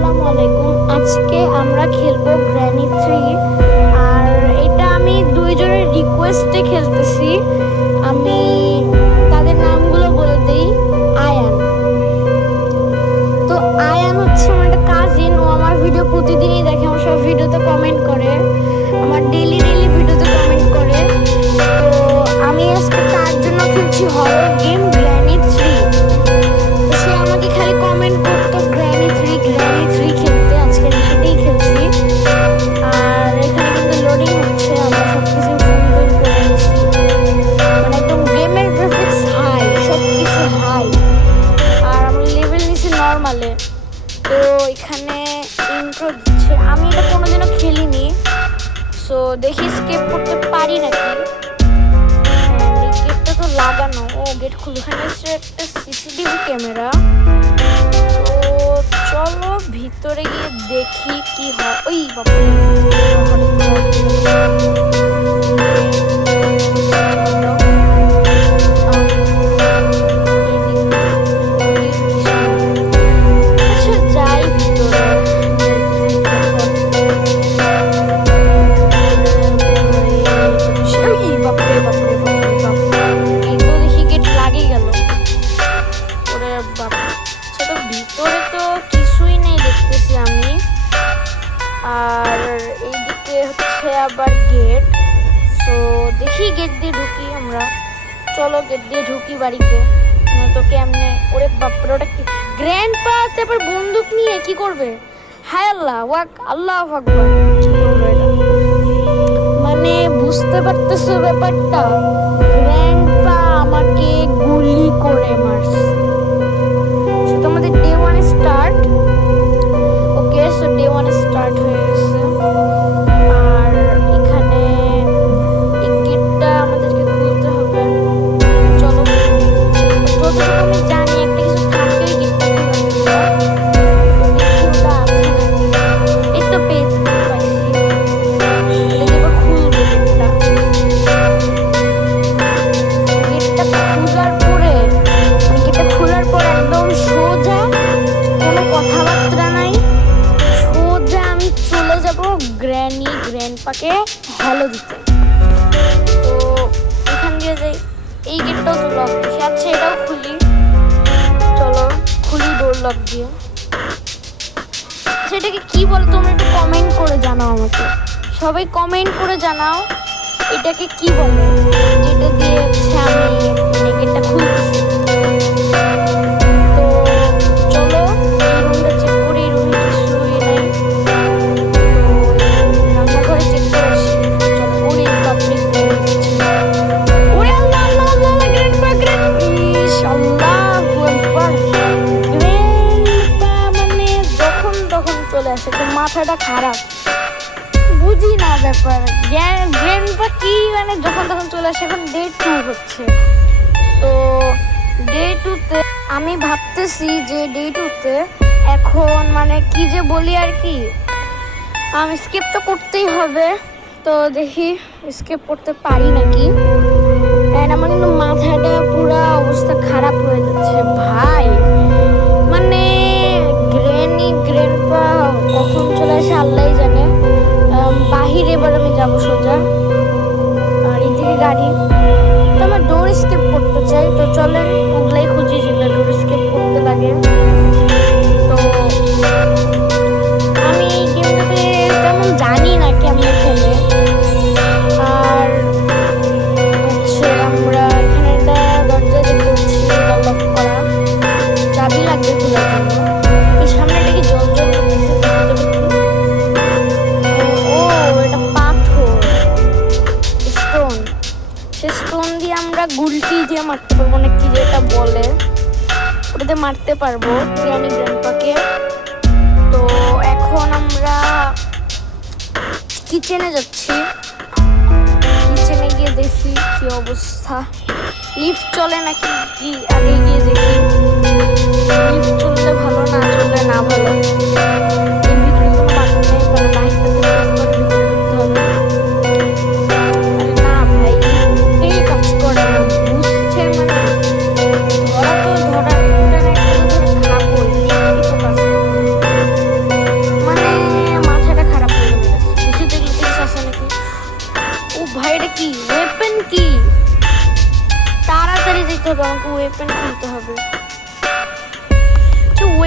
আসসালামু আলাইকুম। আজকে আমরা খেলবো গ্র্যানি 3। আর এটা আমি দুইজনের রিকোয়েস্টে খেলতেছি। আমি তাদের নামগুলো বলে দিই। আয়ান, তো আয়ান হচ্ছে আমার একটা কাজিন। ও আমার ভিডিও প্রতিদিনই দেখে, আমার সব ভিডিওতে কমেন্ট করে, আমার ডেইলি ভিডিওতে কমেন্ট করে। তো আমি আজকে তার জন্য খেলছি হরর গেম গ্র্যানি 3। সে আমাকে খালি কমেন্ট করতো গ্র্যানি 3 খেলতে। আজকে আমি সেটাই খেলছি। আর এখানে কিন্তু লোডিং হচ্ছে, আমরা সব কিছু সুন্দর করে নিচ্ছি, মানে একদম গেমের গ্রাফিক্স হাই, সব কিছু হাই। আর আমি লেভেল নিচ্ছি নর্মালে। তো এখানে ইন্ট্রো দিচ্ছে, আমি এটা কোনোদিনও খেলিনি। সো দেখি স্কেপ করতে পারি নাকি। গেটটা তো লাগানো, ও গেট খুলে, ওখানে একটা সিসিটিভি ক্যামেরা। তো চলো ভিতরে গিয়ে দেখি কি হয়। ওই বাবা, আচ্ছা যাই ভিতরে। ওই বাপরে বাপরে বাপরে বাপ, এই তো দেখি গেট লাগিয়ে গেল। ওরে বাপ, সেটা ভিতরে তো কিছুই নেই দেখতেছি আমি। আর এইদিকে হচ্ছে আবার গেট। সো দেখি গেট দিয়ে ঢুকি আমরা। চলো গেট দিয়ে ঢুকি বাড়িতে। তো কেমনে, ওরে বাপরে, ওটা কি গ্র্যান্ডপা তারপর বন্দুক নিয়ে কি করবে? হায় আল্লাহ, ওয়াক আল্লাহ আকবার, কি করবে এটা? মানে বুঝতে পারতেছো ব্যাপারটা? গ্র্যান্ডপা আমাকে গুলি করে মারছে। তো আমাদের ডে 1 স্টার্ট। ওকে, সো ডে 1 স্টার্ট হয়ে গেছে। আর এখানে এই গেটটা আমাদেরকে খুলতে হবে। চলো, যতটুকু আমি জানি একটা কিছু থাকে ওই গেটটা খোলার জন্য। দেখি ওটা আছে নাকি। এই তো পাইছি। এটা এবার খুলবো গেটটা। গেটটা খোলার পর একদম সোজা, কোনো কথাবার্তা নাই, সোজা আমি চলে যাব গ্র্যান্ডপাকে হ্যালো দিতে। তো এখান দিয়ে যাই। এই গেটটাও তো লক দেখি। আচ্ছা এটাও খুলি, চলো খুলি ডোর লক দিয়ে। সেটাকে কি বলে তোমরা একটু কমেন্ট করে জানাও আমাকে, সবাই কমেন্ট করে জানাও এটাকে কি বলে, যেটা দিয়ে হচ্ছে আমি মানে গেটটা খুলতেছি। তো চলো এই রুমটা চেক করি, এই রুমে কিছুই নেই। তো রান্নাঘরে চেক করে আসি। চলো, ওরে বাপরে, ওরে আল্লাহ আল্লাহ আল্লাহ, গ্র্যান্ডপা আল্লাহু আকবার। গ্র্যান্ডপা মানে যখন তখন চলে আসে, তো মাথাটা খারাপ, বুঝি না ব্যাপার। গ্র্যান্ডপা কি মানে যখন তখন চলে আসে। এখন ডে 2 হচ্ছে। তো ডে 2-তে আমি ভাবতেছি যে ডে 2-তে এখন মানে কি যে বলি আর কি, আমি স্কিপ তো করতেই হবে। তো দেখি স্কিপ করতে পারি নাকি। আমার কিন্তু মাথাটা পুরো অবস্থা খারাপ হয়ে যাচ্ছে ভাই। মানে গ্র্যান্ডপা কখন চলে আসে আল্লাহই জানে। বাহিরে এবার আমি যাবো সোজা। আর এইদিকে গাড়ি। তো আমার ডোর স্কেপ করতে চাই। তো চলেন ওগুলাই খুঁজি যেগুলো ডোর স্কেপ করতে লাগে। তো আমি এই গেমটাতে তেমন জানি না কেমনে খেলে। আর হচ্ছে আমরা এখানে একটা দরজা দেখতে পাচ্ছি, লক করা, চাবি লাগবে খোলার জন্য। এই সামনেটা কি জল জল করতেছে, ও এটা পাথর, স্টোন। সে স্টোন দিয়ে আমরা গুলটি দিয়ে মারতে পারবো, না কি যেটা বলে, ওটাতে মারতে পারবো গ্র্যান্ডপাকে। তো এখন আমরা কিচেনে যাচ্ছি। কিচেনে গিয়ে দেখি কি অবস্থা, লিফট চলে নাকি, কি আগে গিয়ে দেখি। লিফট চললে ভালো, না চললে না ভালো। এর ভিতরে কোনো বাটন নেই, মানে লাইটটাতে প্রেস করে ভিতরে ঢুকতে হবে। আরে না ভাই, এই কাজ করে না, বুঝছে মানে ধরা তো ধরা, একটা না একটা ধরে খাবো, এই তো কাজ করে।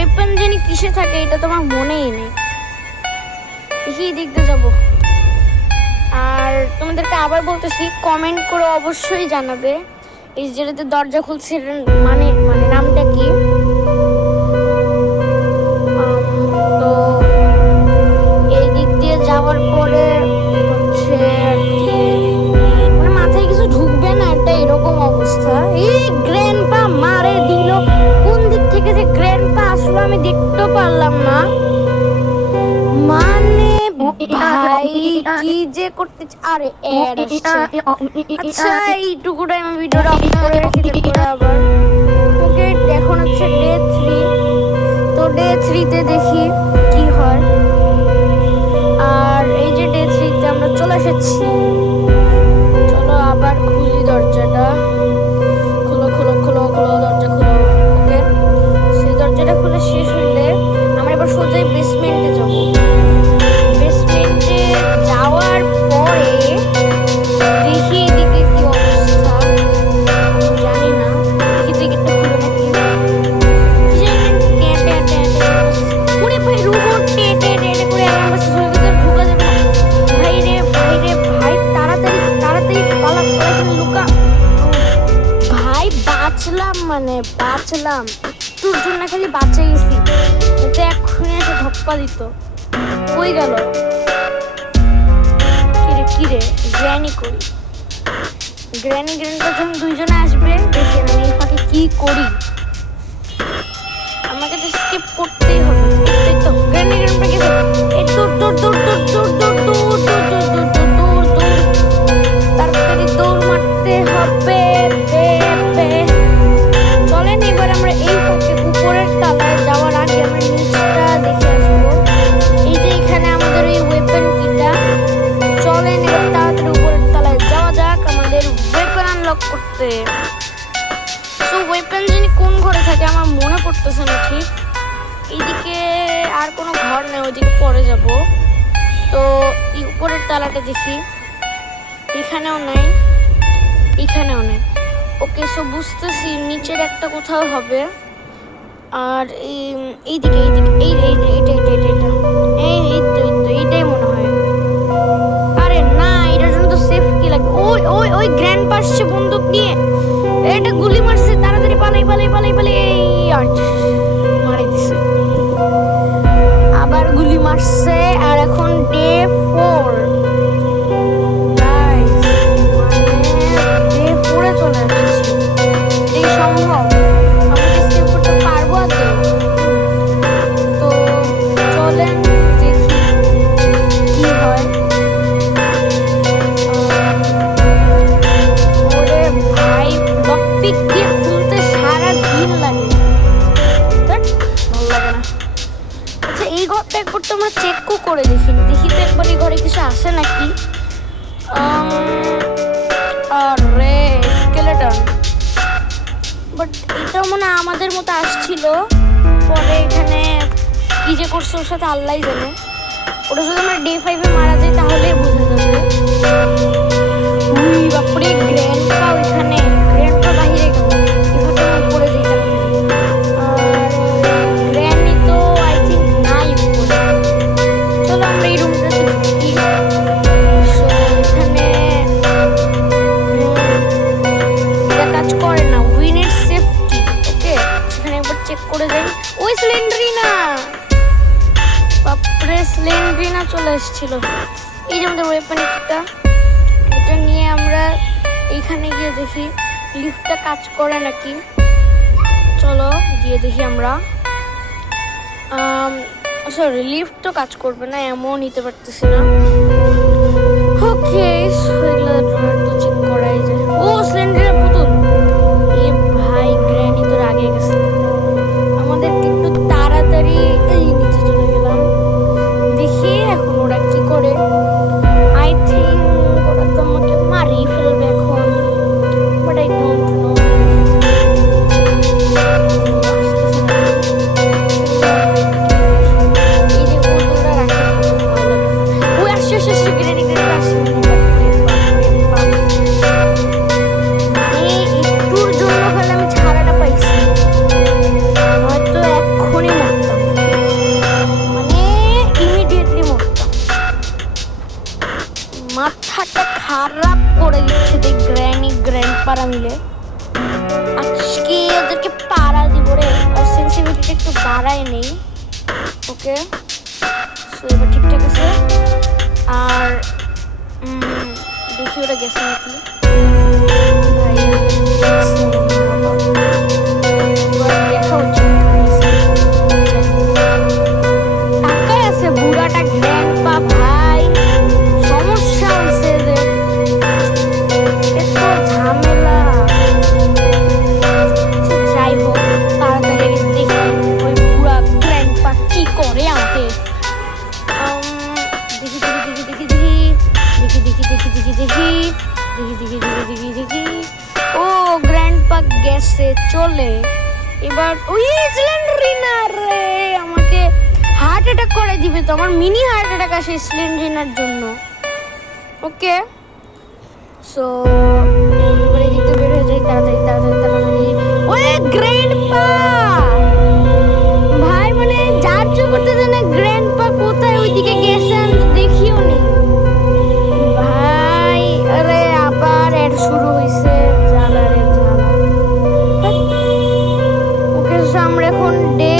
ওয়েপন জানি কিসে থাকে এটা তো আমার মনেই নেই। দেখি দেখতে যাব। আর তোমাদেরকে আবার বলতেছি, কমেন্ট করে অবশ্যই জানাবে এই যেটাতে দরজা খুলছে এটার মানে মানে নামটা কি। তো এই দিক দিয়ে যাওয়ার পরে হচ্ছে মানে মাথায় কিছু ঢুকবে না, এটা এরকম অবস্থা। এই গ্র্যান্ডপা মারে দিল, কোন দিক থেকে যে গ্র্যান্ডপা আসলো আমি দেখতেও পারলাম না। মানে ভাই কি যে করতে, আরে অ্যাড আসছে। আচ্ছা এইটুকুটাই আমি ভিডিওটা অফ করে রেখে দেবো আবার। ওকে এখন হচ্ছে ডে 3। তো ডে 3-তে দেখি কি হয়। আর এই যে ডে 3-তে আমরা চলে এসেছি। চলো আবার খুলি দরজাটা। খোলো খোলো খোলো খোলো, দরজা খোলো। ওকে সেই দরজাটা খুলে শেষ হইলে আমরা এবার সোজাই বেসমেন্টে যাবো। বেসমেন্টে যাওয়ার পরে দেখি এদিকে কি অবস্থা জানি না। দেখি টিকিটটা খুলে নাকি। ওরে ভাই রোবট টে টে টে করে আমার কাছে ভিতরে ঢোকা যাবে না। ভাই রে ভাই তাড়াতাড়ি তাড়াতাড়ি পালা পালা, লুকা। ভাই বাঁচলাম, মানে বাঁচলাম একটুর জন্য, খালি বাঁচে গেছি। এতে এক্ষুনি এসে ধপ্পা দিত। কই গেল? কিরে গ্র্যানি কই? গ্র্যান্ডপা যখন দুইজনে আসবে দেখি আমি এই ফাঁকে কি করি। আমাকে তো স্কিপ করতেই হবে। এই তো গ্র্যান্ডপা গেছে। এই দৌড় দৌড় দৌড় দৌড় দৌড় দৌড় দৌড় দৌড় দৌড় দৌড় দৌড় দৌড়, তাড়াতাড়ি দৌড় মারতে হবে। চলেন এবার আমরা এই ফাঁকে উপরের তলায় যাওয়ার আগে আমরা নিচটা দেখে আসবো। এই যে এখানে আমাদের এই ওয়েপন কিটা। চলেন এবার তাড়াতাড়ি উপরের তলায় যাওয়া যাক আমাদের ওয়েপন আনলক করতে। সো ওয়েপন জানি কোন ঘরে থাকে আমার মনে পড়তেছে না ঠিক। এইদিকে আর কোনো ঘর নেই, ওইদিকে পরে যাব। তো এই উপরের তলাটা দেখি, এখানেও নেই এখানেও নেই। ওকে সো বুঝতেছি নিচের একটা কোথাও হবে। আর এইদিকে এইদিকে এইটাই মনে হয়। আরে না, এটার জন্য তো সেফটি লাগে। ওই ওই ওই গ্র্যান্ডপা আসছে বন্দুক নিয়ে, এটা গুলি মারছে। তাড়াতাড়ি পালাই পালাই পালাই পালাই। এই মারি দিছে, আবার গুলি মারছে। আর এখন ডে 4 ডে 4-এ চলে আসছি। এই সম্ভব আমি স্কিপ করতে পারবো আদৌ? তো চলেন দেখি কি হয়। ওরে ভাই লকপিক দিয়ে খুলতে সারা দিন লাগে, ভালো লাগে না। আচ্ছা এই ঘরটা একবার তো আমরা চেকও করে দেখিনি। দেখি তো একবার এই ঘরে কিছু আসে নাকি। আরে স্কেলেটন, বাট এটাও মনে আমাদের মতো আসছিল। পরে এখানে কি যে করছে ওর সাথে আল্লাহ জানে। ওটা যদি আমরা ডে 5-এ মারা যাই তাহলে বোঝা যাবে। উই বাপরে গ্র্যান্ডপা ওইখানে, গ্র্যান্ডপা বাহিরে গেল। এভাবে উপরে যাই আর গ্র্যান্ডি তো আই থিঙ্ক নাই উপরে। চলো আমরা এই রুমটাতে ঢুকি। সো এখানে এটা কাজ করে না, উইনের সেফটি। ওকে সেখানে একবার চেক করে যাই। ওই স্লেন্ডারিনা, বাপরে স্লেন্ডারিনা চলে এসেছিল। এই যে আমাদের ওয়েপনটা, এটা নিয়ে আমরা এইখানে গিয়ে দেখি লিফটটা কাজ করে নাকি। চলো গিয়ে দেখি আমরা। সরি লিফট তো কাজ করবে না, এমন নিতে পারতেছি না। ওকে এগুলো ড্রয়ার তো চেক করাই যায়। ও সিলিন্ডারের বোতল। এ ভাই গ্র্যানি তোর আগে গেছে। আমাদের একটু তাড়াতাড়ি এই নিচে চলে গেলাম। দেখি এখন ওরা কি করে। আই থিঙ্ক ওরা তো আমাকে মারিয়ে ফেলবে এখন, বাট আই ডোন্ট নো। চালায় নেই। ওকে, সো এবার ঠিকঠাক আছে। আর দেখি ওরা গেছে নাকি। দেখা হচ্ছে টাকায় আছে বুড়াটা গ্র্যান্ডপা ভাই। সমস্যা হয়েছে এদের, এত ঝামেলা। যাই হোক, তাড়াতাড়ি দেখি ওই বুড়া গ্র্যান্ডপা কি করে আমাকে। দেখি দেখি দেখি দেখি দেখি দেখি দেখি দেখি দেখি দেখি দেখি দেখি দেখি। ও গ্র্যান্ডপা গেছে চলে। এবার ওই স্লেন্ডারিনা রে আমাকে হার্ট অ্যাটাক করে দিবে তো। আমার মিনি হার্ট অ্যাটাক আসে স্লেন্ডারিনার জন্য। ওকে, সো এবারে দিতে বের হয়ে যাই তাড়াতাড়ি তাড়াতাড়ি তাড়াতাড়ি। ওরে গ্র্যান্ডপা ভাই, মানে যাচ্ছ করতে জানে গ্র্যান্ডপা কোথায়, ওইদিকে গেছে আমি তো দেখিও নি ভাই। আরে আবার এড শুরু হয়েছে, জ্বালা রে জ্বালা। ওকে, আমরা এখন ডে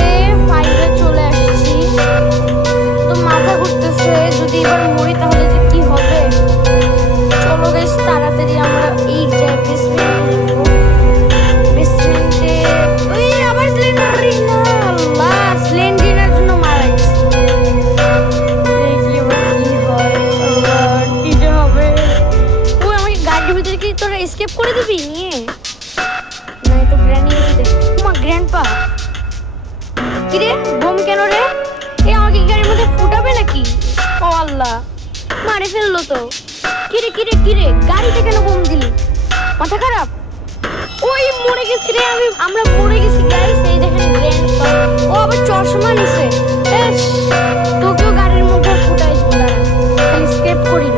5-এ চলে আসছি। তো মাথা ঘুরতেছে, যদি এবার মরি তাহলে যে কি হবে। চলো গাইস, তাড়াতাড়ি আমরা এই বেসমেন্টে। ওই আবার স্লেন্ডারিনা, আল্লাহ স্লেন্ডারিনার জন্য মারা গেছে। দেখি এবার কি হয়, আল্লাহ কি যে হবে। ও আমাকে গাড়ির ভিতরে কি তোরা এসকেপ করে দিবি নিয়ে? না, তো গ্র্যান্ডি দে। মা গ্র্যান্ডপা কিরে বোম কেন রে? এ আমাকে গাড়ির মধ্যে ফুটাবে নাকি? ও আল্লাহ, মারে ফেললো তো। কিরে কিরে কিরে, গাড়িতে কেন বোম দিলি? মাথা খারাপ? ওই মরে গেছি রে আমি, আমরা মরে গেছি গাইস। এই দেখেন গ্র্যান্ডপা, ও আবার চশমা নিছে। তোকেও গাড়ির মধ্যে ফুটাই দিব, দাঁড়া খালি স্কেপ করি।